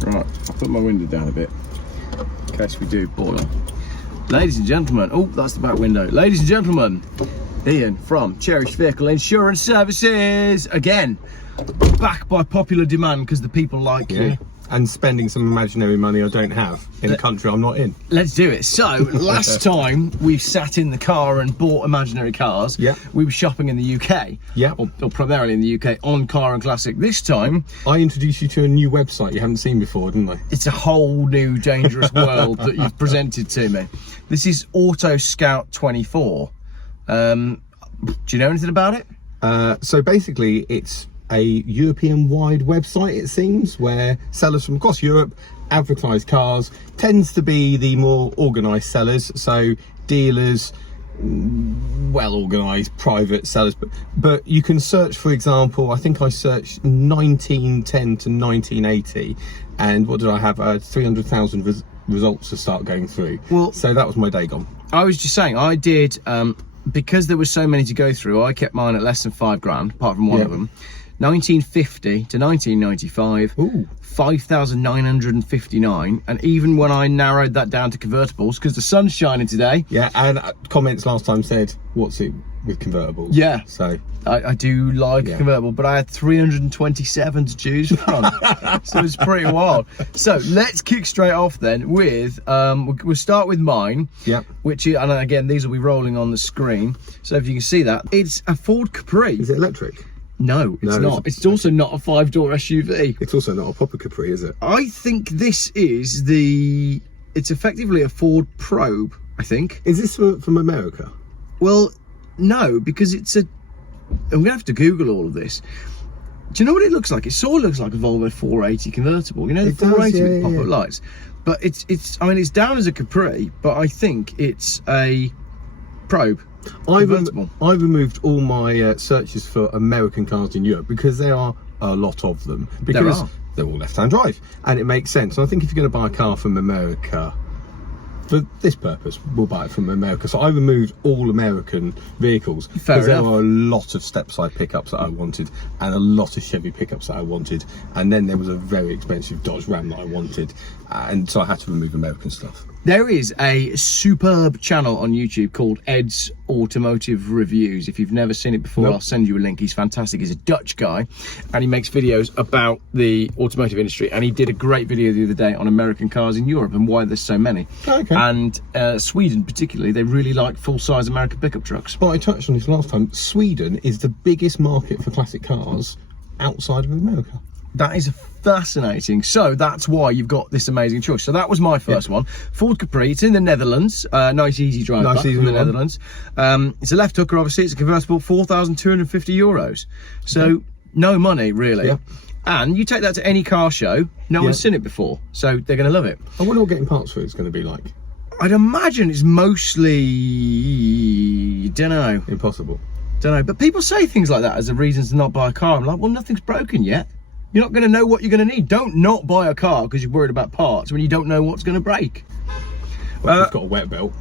Right, I'll put my window down a bit in case we do boil. Ladies and gentlemen, oh, that's the back window. Ladies and gentlemen, Ian from Cherished Vehicle Insurance Services, again, back by popular demand because the people like you. And spending some imaginary money I don't have in a country I'm not in. Let's do it. So, last time we sat in the car and bought imaginary cars, we were shopping in the UK, or primarily in the UK, on Car and Classic. This time, I introduced you to a new website you haven't seen before, didn't I? It's a whole new dangerous world that you've presented to me. This is Auto Scout 24. Do you know anything about it? So basically, it's a European-wide website, it seems, where sellers from across Europe advertise cars. Tends to be the more organised sellers, so dealers, well-organised private sellers. But you can search, for example, I think I searched 1910 to 1980, and what did I have? 300,000 results to start going through. Well, so that was my day gone. I was just saying, I did, because there were so many to go through, I kept mine at less than £5,000, apart from one of them. 1950 to 1995, 5,959, and even when I narrowed that down to convertibles, because the sun's shining today. Yeah, and comments last time said, what's it with convertibles? Yeah, so I do like a convertible, but I had 327 to choose from, so it's pretty wild. So let's kick straight off then with, we'll start with mine, which is, and again, these will be rolling on the screen, so if you can see that, it's a Ford Capri. Is it electric? No, it's not. It's also not a 5-door SUV. It's also not a proper Capri, is it? I think this is it's effectively a Ford Probe, I think. Is this from America? Well, no, because I'm going to have to Google all of this. Do you know what it looks like? It sort of looks like a Volvo 480 convertible. You know, the 480 with pop-up lights. But I mean, it's down as a Capri, but I think it's a Probe. I removed all my searches for American cars in Europe because there are a lot of them. Because they're all left-hand drive, and it makes sense. And I think if you're going to buy a car from America, for this purpose, we'll buy it from America. So I removed all American vehicles because there were a lot of step-side pickups that I wanted and a lot of Chevy pickups that I wanted, and then there was a very expensive Dodge Ram that I wanted, and so I had to remove American stuff. There is a superb channel on YouTube called Ed's Automotive Reviews. If you've never seen it before, I'll send you a link. He's fantastic. He's a Dutch guy, and he makes videos about the automotive industry. And he did a great video the other day on American cars in Europe and why there's so many. Okay. And Sweden, particularly, they really like full-size American pickup trucks. Well, I touched on this last time. Sweden is the biggest market for classic cars outside of America. That is fascinating. So that's why you've got this amazing choice. So that was my first one. Ford Capri. It's in the Netherlands. Nice easy drive back from the Netherlands. It's a left hooker, obviously. It's a convertible, €4,250. So no money, really. Yeah. And you take that to any car show, no one's seen it before. So they're going to love it. I wonder what getting parts for it's going to be like. I'd imagine it's mostly, don't know. Impossible. Don't know. But people say things like that as a reason to not buy a car. I'm like, well, nothing's broken yet. You're not going to know what you're going to need. Don't not buy a car because you're worried about parts when you don't know what's going to break. Well, it's got a wet belt.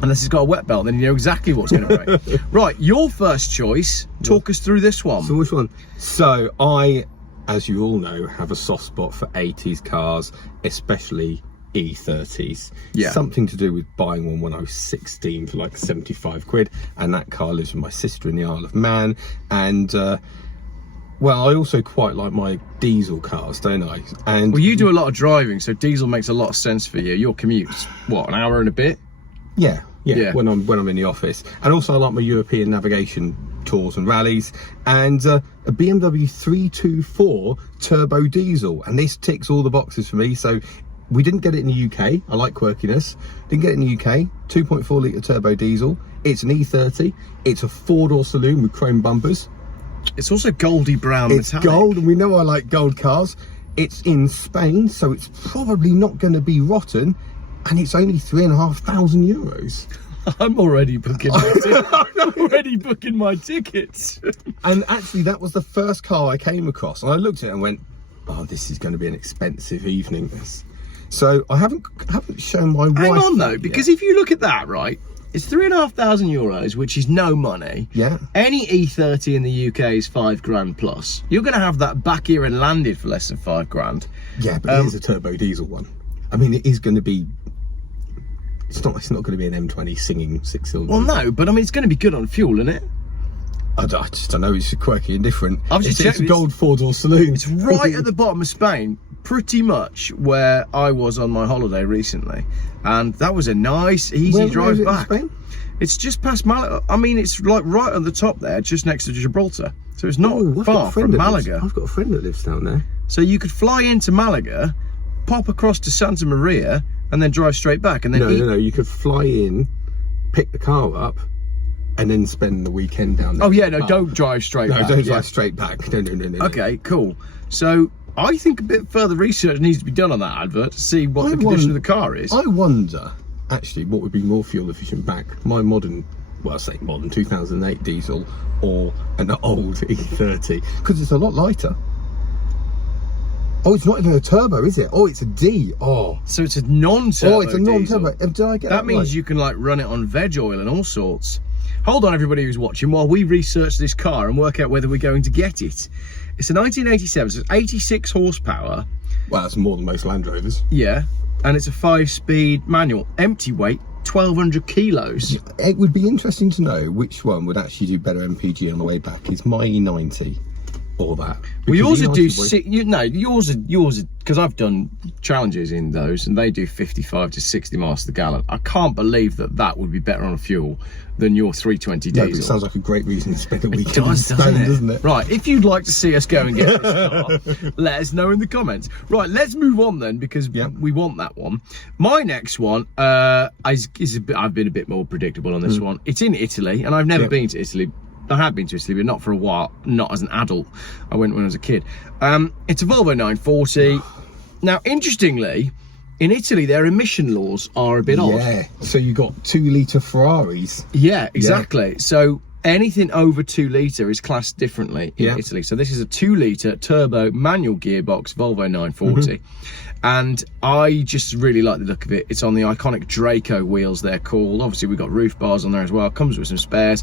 Unless it's got a wet belt, then you know exactly what's going to break. Right, your first choice. Talk us through this one. So which one? So I, as you all know, have a soft spot for 80s cars, especially E30s. Yeah. Something to do with buying one when I was 16 for like 75 quid. And that car lives with my sister in the Isle of Man. And well, I also quite like my diesel cars, don't I? And well, you do a lot of driving, so diesel makes a lot of sense for you. Your commute's what, an hour and a bit? Yeah. When I'm in the office, and also I like my European navigation tours and rallies, and a BMW 324 turbo diesel, and this ticks all the boxes for me. So we didn't get it in the UK. I like quirkiness. Didn't get it in the UK. 2.4 litre turbo diesel. It's an E30. It's a 4-door saloon with chrome bumpers. It's also goldy brown metallic. It's gold, and we know I like gold cars. It's in Spain, so it's probably not going to be rotten, and it's only €3,500. I'm already booking my tickets. And actually, that was the first car I came across, and I looked at it and went, "Oh, this is going to be an expensive evening." This. So I haven't shown my wife. Hang on though, because if you look at that, right, It's €3,500, which is no money. Yeah. Any E30 in the UK is £5,000 plus. You're going to have that back here and landed for less than £5,000. Yeah, but it is a turbo diesel one. I mean, it is going to be. It's not going to be an M20 singing 6-cylinder. Well, no, but I mean, it's going to be good on fuel, isn't it? I just don't know. It's quirky and different. I've just It's a gold 4-door saloon. It's right at the bottom of Spain, pretty much where I was on my holiday recently, and that was a nice, easy drive back. In Spain? It's just past Malaga. I mean, it's like right at the top there, just next to Gibraltar. So it's not far from Malaga. I've got a friend that lives down there. So you could fly into Malaga, pop across to Santa Maria, and then drive straight back. And then no. You could fly in, pick the car up, and then spend the weekend down there. Oh yeah, no, don't drive straight back. No, don't drive straight back. No. Okay, cool. So I think a bit further research needs to be done on that advert to see what the condition of the car is. I wonder, actually, what would be more fuel efficient back? My modern, well, I say modern 2008 diesel or an old E30, because it's a lot lighter. Oh, it's not even a turbo, is it? Oh, it's a D. Oh, so it's a non-turbo. Oh, it's a non-turbo. Did I get that? Means right? You can like run it on veg oil and all sorts. Hold on, everybody who's watching, while we research this car and work out whether we're going to get it. It's a 1987, so it's 86 horsepower. Well, that's more than most Land Rovers. Yeah, and it's a 5-speed manual, empty weight, 1,200 kilos. It would be interesting to know which one would actually do better MPG on the way back. Is my E90 or that? Well, yours would do yours are, because I've done challenges in those, and they do 55 to 60 miles to the gallon. I can't believe that would be better on fuel than your 320 diesel. It sounds like a great reason to spend a weekend in Spain, doesn't it? Right, if you'd like to see us go and get this car, let us know in the comments. Right, let's move on then, because we want that one. My next one is a bit, I've been a bit more predictable on this one. It's in Italy, and I've never been to Italy. I have been to Italy, but not for a while, not as an adult. I went when I was a kid. It's a Volvo 940. Now, interestingly, in Italy, their emission laws are a bit odd. Yeah, so you got 2-litre Ferraris. Yeah, exactly. Yeah. So anything over 2 litre is classed differently in Italy. So this is a 2-litre turbo manual gearbox Volvo 940. And I just really like the look of it. It's on the iconic Draco wheels, they're called. Obviously, we've got roof bars on there as well. Comes with some spares.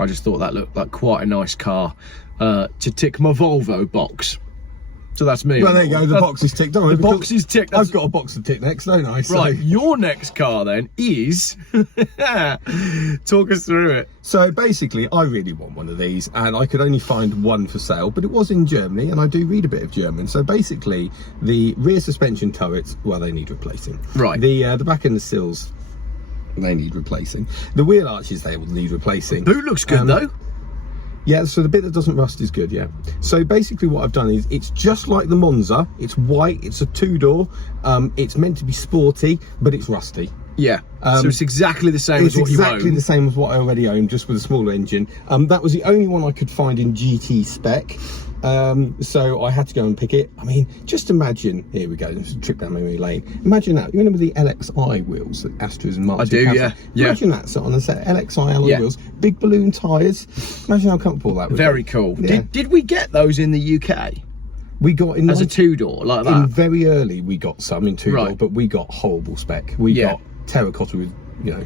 I just thought that looked like quite a nice car to tick my Volvo box. So that's me. Well, there you go. The box is ticked. The box is ticked. I've got a box to tick next, don't I? So. Right. Your next car then is. Talk us through it. So basically, I really want one of these, and I could only find one for sale, but it was in Germany, and I do read a bit of German. So basically, the rear suspension turrets, well, they need replacing. Right. The back end of the sills, they need replacing. The wheel arches, they will need replacing. Boot looks good though. Yeah, so the bit that doesn't rust is good, yeah. So basically what I've done is, it's just like the Monza. It's white, it's a 2-door. It's meant to be sporty, but it's rusty. Yeah, so it's exactly the same as what you own. It's exactly the same as what I already own, just with a smaller engine. That was the only one I could find in GT spec. So I had to go and pick it. I mean, just imagine, here we go, this is a trip down memory lane. Imagine that, you remember the LXI wheels that Astras and Martin? I do, yeah. Imagine that, so on a set LXI alloy wheels, big balloon tyres. Imagine how comfortable that would be. Very cool. Yeah. Did we get those in the UK? We got in as a 2-door like that. In very early, we got some in 2-door, but we got horrible spec. We got terracotta with, you know.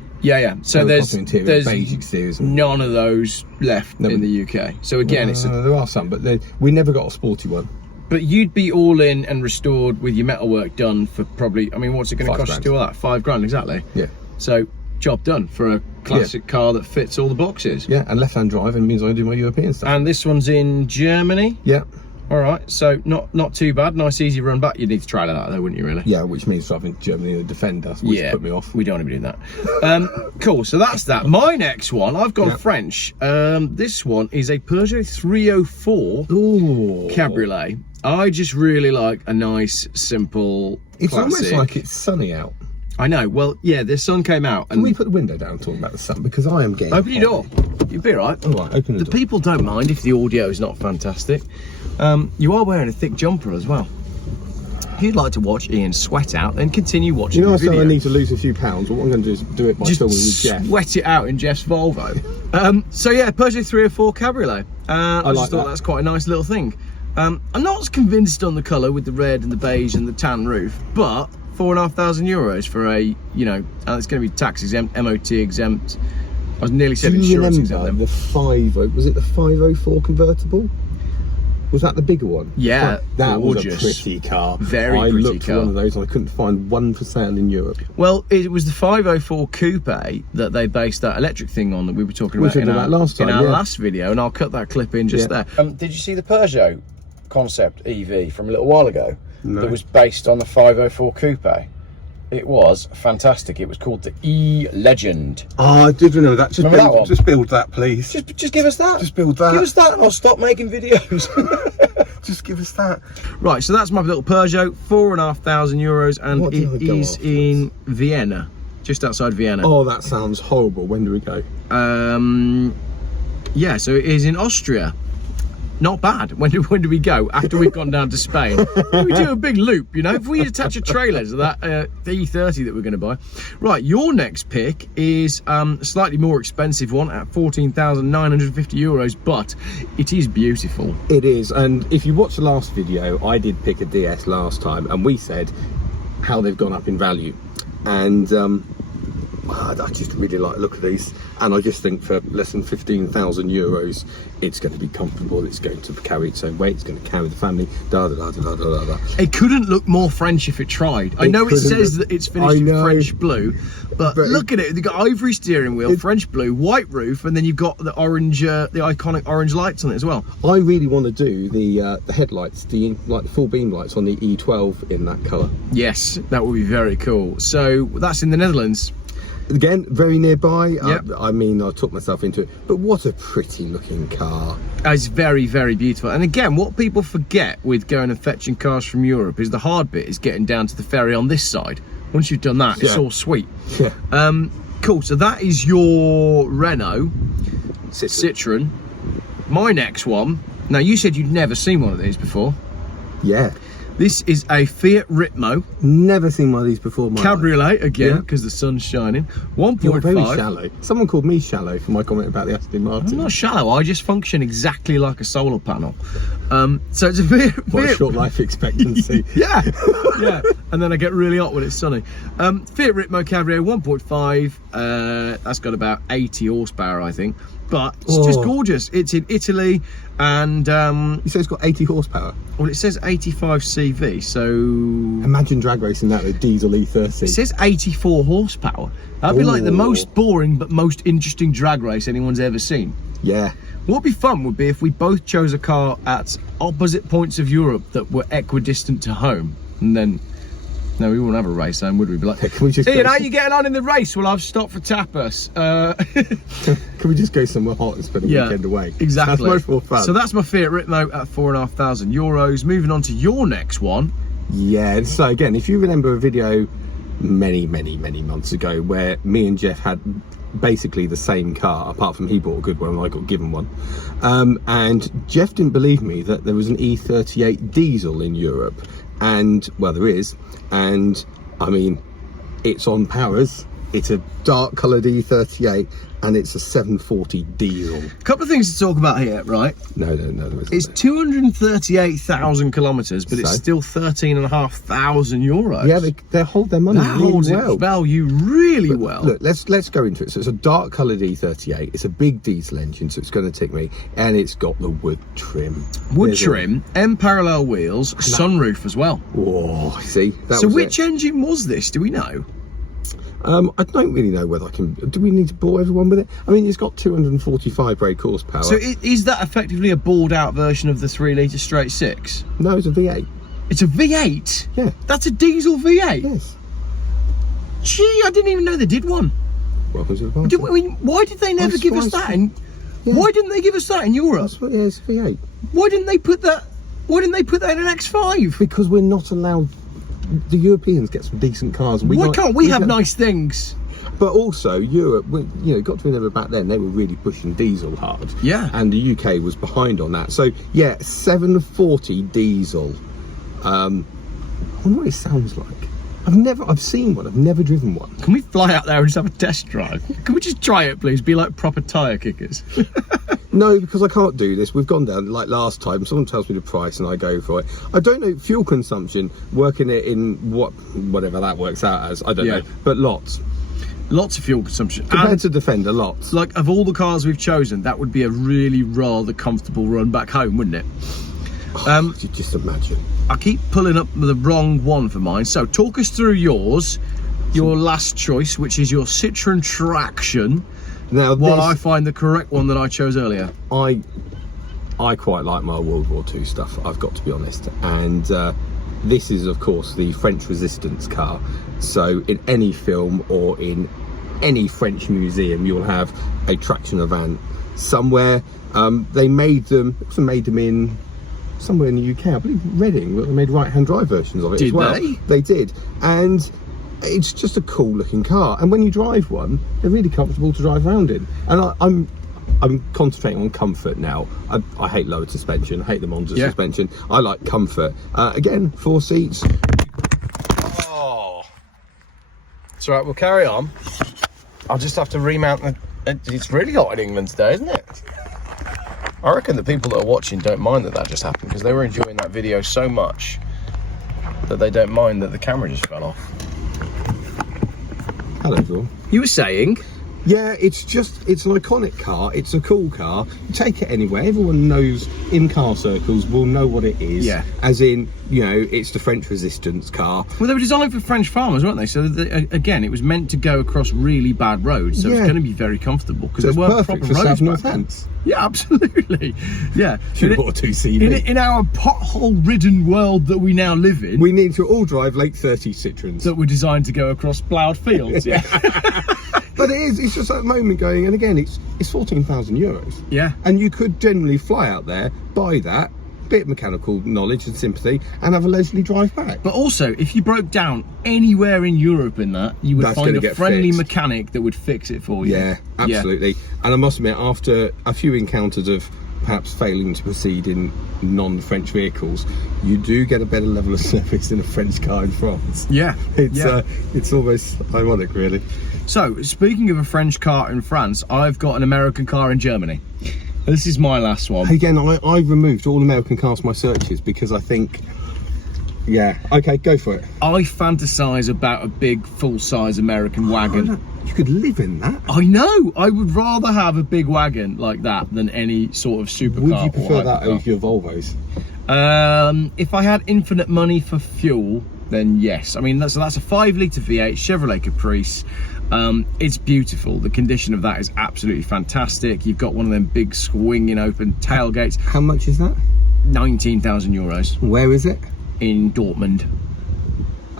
So there's beige exteriors. None of those left in the UK. So again, there are some, but we never got a sporty one. But you'd be all in and restored with your metalwork done for probably, I mean, what's it going to cost you to do all that? $5,000 exactly. Yeah. So job done for a classic car that fits all the boxes. Yeah, and left-hand drive, and means I do my European stuff. And this one's in Germany. Yeah. All right, so not too bad. Nice, easy run back. You'd need to try that though, wouldn't you, really? Yeah, which means driving to Germany in a Defender, which put me off. We don't want to be doing that. Cool, so that's that. My next one, I've gone French. This one is a Peugeot 304 Cabriolet. I just really like a nice, simple, It's classic. Almost like it's sunny out. I know. Well, yeah, the sun came out. Can we put the window down talking about the sun? Because I am getting... Open your door. You'll be all right. All right, open the door. The people don't mind if the audio is not fantastic. You are wearing a thick jumper as well. If you'd like to watch Ian sweat out, then continue watching the video. I need to lose a few pounds, but what I'm going to do is do it by filming with Geoff. Sweat it out in Geoff's Volvo. So yeah, Peugeot 304 Cabriolet. I just thought that's quite a nice little thing. I'm not as convinced on the colour with the red and the beige and the tan roof, but €4,500 for a, you know, it's going to be tax exempt, MOT exempt. I nearly said insurance exempt. The 50, was it the 504 convertible? Was that the bigger one? Yeah, that gorgeous. was a pretty car. Very I pretty looked car. for one of those and I couldn't find one for sale in Europe. Well, it was the 504 Coupe that they based that electric thing on that we were talking about in our last video, and I'll cut that clip in just there. Did you see the Peugeot concept EV from a little while ago? No. That was based on the 504 Coupe? It was fantastic. It was called the E-Legend. Oh, I did remember that. Just build that, please. Just give us that. Just build that. Give us that and I'll stop making videos. Just give us that. Right, So that's my little Peugeot, €4,500, and it is in Vienna, just outside Vienna. Oh, that sounds horrible. When do we go? Yeah, so it is in Austria. Not bad. When do we go? After we've gone down to Spain. We do a big loop, you know. If we attach a trailer to that E30 that we're going to buy. Right, your next pick is a slightly more expensive one at €14,950, but it is beautiful. It is, and if you watch the last video, I did pick a DS last time, and we said how they've gone up in value. And I just really like the look of these, and I just think for less than €15,000 it's going to be comfortable, it's going to carry its own weight, it's going to carry the family, It couldn't look more French if it tried. I know it says that it's finished in French blue, but look at it. They've got ivory steering wheel, French blue, white roof, and then you've got the orange, the iconic orange lights on it as well. I really want to do the headlights, the full beam lights on the E12 in that colour. Yes, that would be very cool. So that's in the Netherlands. Again, very nearby. Yep. I mean, I took myself into it, but what a pretty looking car. It's very, very beautiful. And again, what people forget with going and fetching cars from Europe is the hard bit is getting down to the ferry on this side. Once you've done that, it's all sweet. Yeah. Cool, so that is your Renault Citroen. My next one, now you said you'd never seen one of these before. Yeah. This is a Fiat Ritmo. Never seen one of these before. Cabriolet again, because the sun's shining. 1.5. You're very shallow. Someone called me shallow for my comment about the Aston Martin. I'm not shallow. I just function exactly like a solar panel. So it's a Fiat. What a short life expectancy. Yeah. And then I get really hot when it's sunny. Fiat Ritmo Cabriolet 1.5. That's got about 80 horsepower, I think. But it's just gorgeous. It's in Italy, and you say it's got 80 horsepower. Well, it says 85 CV, so imagine drag racing that with diesel E30. It says 84 horsepower. That'd be like the most boring but most interesting drag race anyone's ever seen. Yeah. What would be fun would be if we both chose a car at opposite points of Europe that were equidistant to home, and then no, we wouldn't have a race then, would we? Be like, can we just Ian, how are you getting on in the race? Well, I've stopped for tapas. Can we just go somewhere hot and spend a weekend away? Exactly. That's much more fun. So that's my Fiat Ritmo at €4,500. Moving on to your next one. Yeah, so again, if you remember a video many months ago where me and Geoff had basically the same car, apart from he bought a good one and I got given one. And Geoff didn't believe me that there was an E38 diesel in Europe. And, well, there is. And, I mean, it's on powers. It's a dark coloured E38 and it's a 740 diesel. A couple of things to talk about here, right? No, there isn't. It's 238,000 kilometres, but it's still 13,500 euros. Yeah, they hold their money that really holds well. Its value really well. Look, let's go into it. So it's a dark coloured E38. It's a big diesel engine, so it's going to tick me, and it's got the wood trim. M parallel wheels, sunroof as well. Oh, see. So which engine was this? Do we know? I don't really know whether I can. Do we need to bore everyone with it? I mean, it's got 245 brake horsepower. So is that effectively a balled out version of the 3-litre straight six? No, it's a V8. It's a V8? Yeah. That's a diesel V8? Yes. Gee, I didn't even know they did one. Welcome to the party. Why did they never give us that? Why didn't they give us that in Europe? Yeah, it's a V8. Why didn't they put that in an X5? Because we're not allowed. The Europeans get some decent cars. Why can't we have nice things? But also Europe, got to remember back then they were really pushing diesel hard. Yeah. And the UK was behind on that. So yeah, 740 diesel. I wonder what it sounds like. I've seen one. I've never driven one. Can we fly out there and just have a test drive? Can we just try it, please? Be like proper tyre kickers. No, because I can't do this. We've gone down, like last time, someone tells me the price and I go for it. I don't know fuel consumption, working it in whatever that works out as, I don't know, but lots of fuel consumption compared to Defender, lots. Like, of all the cars we've chosen, that would be a really rather comfortable run back home, wouldn't it? You just imagine. I keep pulling up the wrong one for mine, so talk us through yours, your last choice, which is your Citroen Traction. Now, while I find the correct one that I chose earlier. I quite like my World War II stuff, I've got to be honest, and this is of course the French Resistance car. So in any film or in any French museum, you'll have a Traction Avant somewhere. They made them in somewhere in the UK, I believe Reading, but they made right-hand drive versions of it as well. They did, and it's just a cool looking car, and when you drive one, they're really comfortable to drive around in. And I'm concentrating on comfort now. I hate lowered suspension, I hate the Monza suspension. I like comfort. Again, 4 seats. Oh, it's all right, we'll carry on. I'll just have to remount the... It's really hot in England today, isn't it? I reckon the people that are watching don't mind that just happened, because they were enjoying that video so much that they don't mind that the camera just fell off. Hello, Phil. You were saying? Yeah, it's an iconic car. It's a cool car. You take it anywhere. Everyone knows, in car circles, will know what it is. Yeah. As in, you know, it's the French Resistance car. Well, they were designed for French farmers, weren't they? So, again, it was meant to go across really bad roads. So it's going to be very comfortable, because there weren't proper roads back then. Yeah, absolutely. Yeah. Should have bought a 2CV. In our pothole-ridden world that we now live in, we need to all drive late 30 Citroens that were designed to go across ploughed fields. Yeah. But it's just that moment going, and again, it's 14,000 euros. Yeah. And you could generally fly out there, buy that, bit of mechanical knowledge and sympathy, and have a leisurely drive back. But also, if you broke down anywhere in Europe in that, you would find a friendly mechanic that would fix it for you. Yeah, absolutely. Yeah. And I must admit, after a few encounters of perhaps failing to proceed in non-French vehicles, you do get a better level of service in a French car in France. Yeah. It's almost ironic, really. So, speaking of a French car in France, I've got an American car in Germany. This is my last one. Again, I removed all American cars from my searches because I think, yeah, okay, go for it. I fantasize about a big, full-size American wagon. You could live in that. I know. I would rather have a big wagon like that than any sort of supercar. Would you prefer that over your Volvos? If I had infinite money for fuel, then yes. I mean, that's a 5-litre V8 Chevrolet Caprice. It's beautiful. The condition of that is absolutely fantastic. You've got one of them big swinging open tailgates. How much is that? 19,000 euros. Where is it? In Dortmund.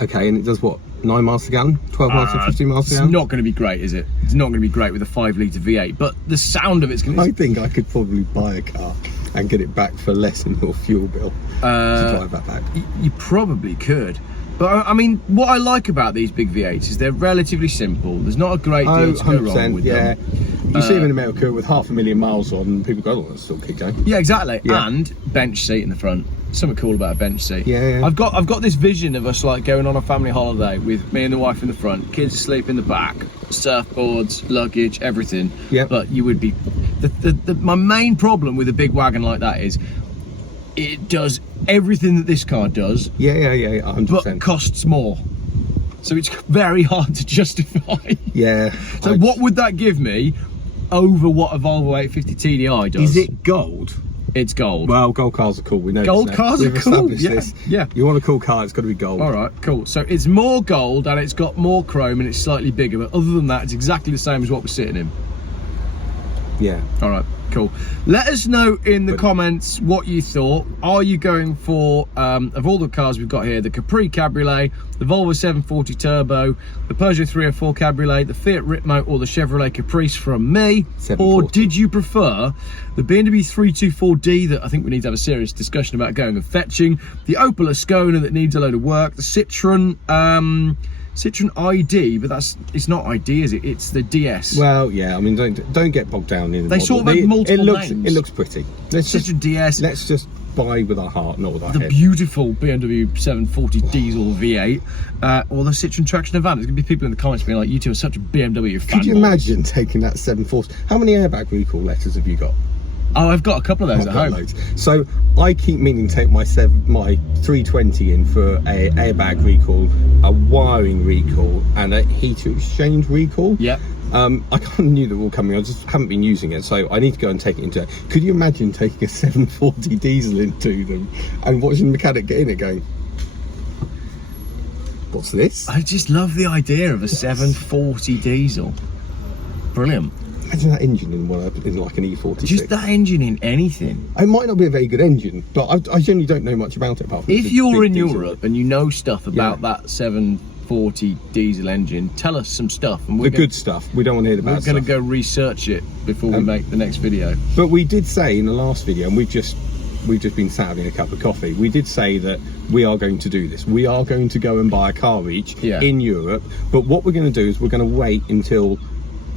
Okay, and it does what? 9 miles a gallon? 12 miles to 15 miles a gallon? It's not going to be great, is it? It's not going to be great with a 5-litre V8, but the sound of it's going to... I think I could probably buy a car and get it back for less in your fuel bill to drive that back. You probably could. But I mean, what I like about these big V8s is they're relatively simple. There's not a great deal to go wrong with them. You see them in America with 500,000 miles on, and people go, oh, that's still keep going. Yeah, exactly. Yeah. And bench seat in the front. Something cool about a bench seat. Yeah. I've got this vision of us like going on a family holiday with me and the wife in the front, kids asleep in the back, surfboards, luggage, everything. Yeah. But you would be my main problem with a big wagon like that is it does everything that this car does. Yeah, 100%. But costs more. So it's very hard to justify. Yeah. So what would that give me over what a Volvo 850 TDI does? Is it gold? It's gold. Well, gold cars are cool. We know gold cars are cool. Yeah. You want a cool car, it's got to be gold. All right, cool. So it's more gold and it's got more chrome and it's slightly bigger. But other than that, it's exactly the same as what we're sitting in. Yeah. All right, cool. Let us know in the comments what you thought. Are you going for, of all the cars we've got here, the Capri Cabriolet, the Volvo 740 Turbo, the Peugeot 304 Cabriolet, the Fiat Ritmo, or the Chevrolet Caprice from me? 740. Or did you prefer the BMW 324D that I think we need to have a serious discussion about going and fetching, the Opel Ascona that needs a load of work, the Citroen ID, but it's not ID, is it? It's the DS. Well, yeah. I mean, don't get bogged down in. They sort of have multiple names. It looks pretty. Citroen DS. Let's just buy with our heart, not with our head. The beautiful BMW 740 diesel V8, or the Citroen Traction Avant. There's gonna be people in the comments being like, "You two are such a BMW fan." Could you imagine taking that 740? How many airbag recall letters have you got? Oh, I've got a couple of those at home. Loads. So I keep meaning to take my 320 in for a airbag recall, a wiring recall, and a heater exchange recall. Yep. I kind of knew they were all coming. I just haven't been using it, so I need to go and take it into it. Could you imagine taking a 740 diesel into them and watching the mechanic get in it going, what's this? I just love the idea of a 740 diesel. Brilliant. Imagine that engine in like an E46. Just that engine in anything. It might not be a very good engine, but I generally don't know much about it apart from If you're in diesel. Europe and you know stuff about that 740 diesel engine, tell us some stuff. And the good stuff. We don't want to hear the bad stuff. We're going to go research it before we make the next video. But we did say in the last video, and we've just been sat having a cup of coffee, we did say that we are going to do this. We are going to go and buy a car each in Europe. But what we're going to do is we're going to wait until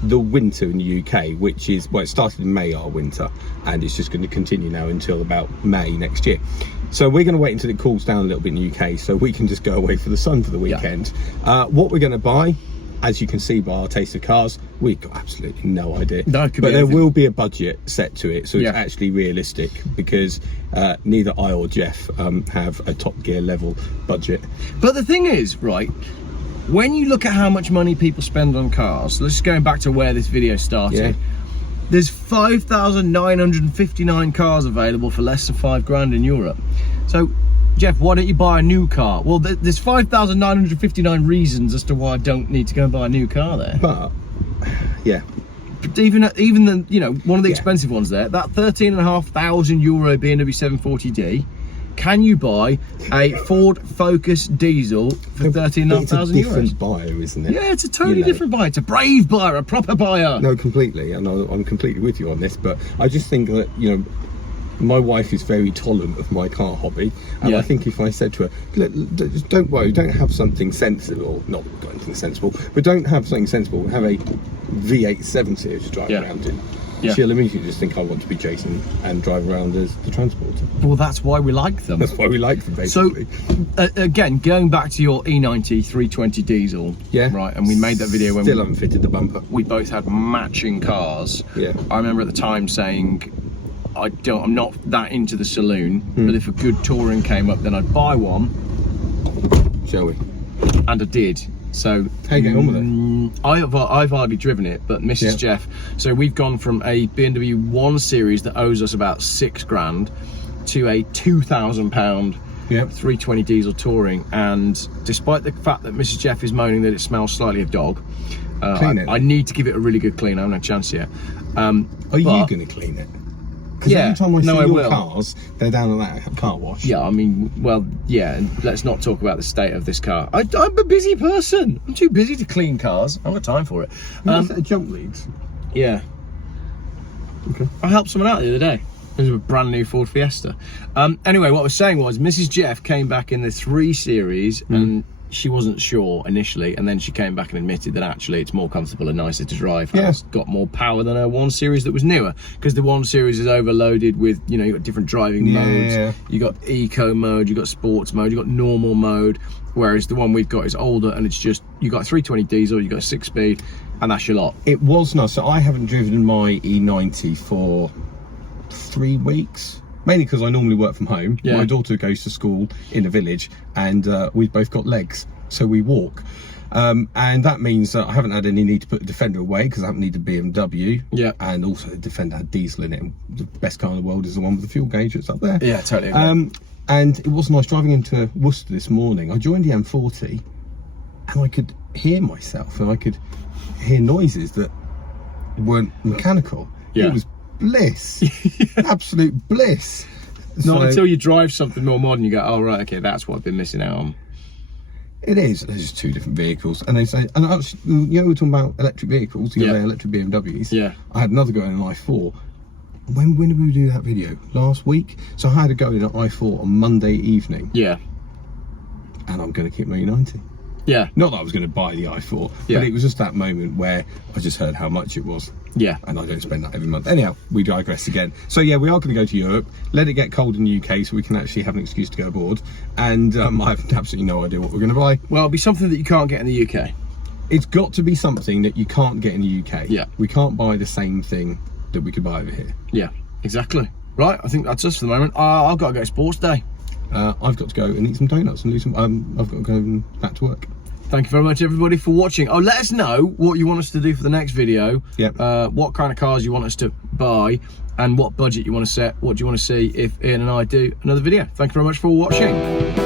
the winter in the UK, which is, well, it started in May, our winter, and it's just going to continue now until about May next year. So we're going to wait until it cools down a little bit in the UK so we can just go away for the sun for the weekend. What we're going to buy, as you can see by our taste of cars, we've got absolutely no idea. No, but there will be a budget set to it, so it's actually realistic, because neither I or Geoff have a Top Gear level budget. But the thing is, right, when you look at how much money people spend on cars, let's just go back to where this video started. There's 5,959 cars available for less than £5,000 in Europe. So, Geoff, why don't you buy a new car? Well, there's 5,959 reasons as to why I don't need to go and buy a new car there. But even the, you know, one of the expensive ones there, that €13,500 BMW 740D. Can you buy a Ford Focus diesel for €13,500? It's a different buyer, isn't it? Yeah, it's a totally different buyer. It's a brave buyer, a proper buyer. No, completely, and I'm completely with you on this. But I just think that, you know, my wife is very tolerant of my car hobby, and I think if I said to her, look, don't worry, don't have something sensible, not got anything sensible, but don't have something sensible, have a V8 7 Series to drive around in. She'll immediately just think I want to be Jason and drive around as the transporter. Well, that's why we like them. That's why we like them, basically. So, again, going back to your E90 320 diesel, right, and we made that video when still haven't fitted the bumper. We both had matching cars. I remember at the time saying, I'm not that into the saloon, but if a good touring came up, then I'd buy one. Shall we? And I did. So how you getting on with it? I've hardly driven it, but Mrs. Geoff. So we've gone from a BMW 1 Series that owes us about £6,000 to a £2,000 320 diesel touring. And despite the fact that Mrs. Geoff is moaning that it smells slightly of dog, I need to give it a really good clean. I haven't had a chance yet. Are you going to clean it? Because every time I see your cars, they're down at that car wash. Yeah, I mean, well, yeah, and let's not talk about the state of this car. I'm a busy person. I'm too busy to clean cars. I haven't got time for it. Jump leads? Yeah. Okay. I helped someone out the other day. This is a brand new Ford Fiesta. Anyway, what I was saying was Mrs. Geoff came back in the 3 Series and she wasn't sure initially, and then she came back and admitted that actually it's more comfortable and nicer to drive. It's got more power than her 1 Series that was newer, because the 1 Series is overloaded with, you know, you've got different driving modes. You got eco mode, you got sports mode, you got normal mode, whereas the one we've got is older and it's just, you got a 320 diesel, you got a 6-speed, and that's your lot. It was nice. So I haven't driven my E90 for 3 weeks. Mainly because I normally work from home. My daughter goes to school in a village, and we've both got legs, so we walk. And that means that I haven't had any need to put the Defender away, because I haven't needed a BMW. And also the Defender had diesel in it. And the best car in the world is the one with the fuel gauge that's up there. Yeah, totally agree. And it was nice driving into Worcester this morning. I joined the M40, and I could hear myself, and I could hear noises that weren't mechanical. It was bliss. Absolute bliss. Not until you drive something more modern, you go, oh right, okay, that's what I've been missing out on. It is. There's just 2 different vehicles, and they say, and actually, you know, we're talking about electric vehicles, you know, electric BMWs. I had another go in an i4. When did we do that video? Last week. So I had a go in an i4 on Monday evening. And I'm going to keep my E90. Not that I was going to buy the i4, but it was just that moment where I just heard how much it was. And I don't spend that every month. Anyhow, we digress again. So yeah, we are going to go to Europe, let it get cold in the UK so we can actually have an excuse to go abroad. And I have absolutely no idea what we're going to buy. Well, it'll be something that you can't get in the UK. It's got to be something that you can't get in the UK. We can't buy the same thing that we could buy over here. Exactly. Right, I think that's us for the moment. I've got to go to sports day. I've got to go and eat some donuts and do some. I've got to go back to work. Thank you very much, everybody, for watching. Oh, let us know what you want us to do for the next video. Yep. What kind of cars you want us to buy, and what budget you want to set. What do you want to see if Ian and I do another video? Thank you very much for watching.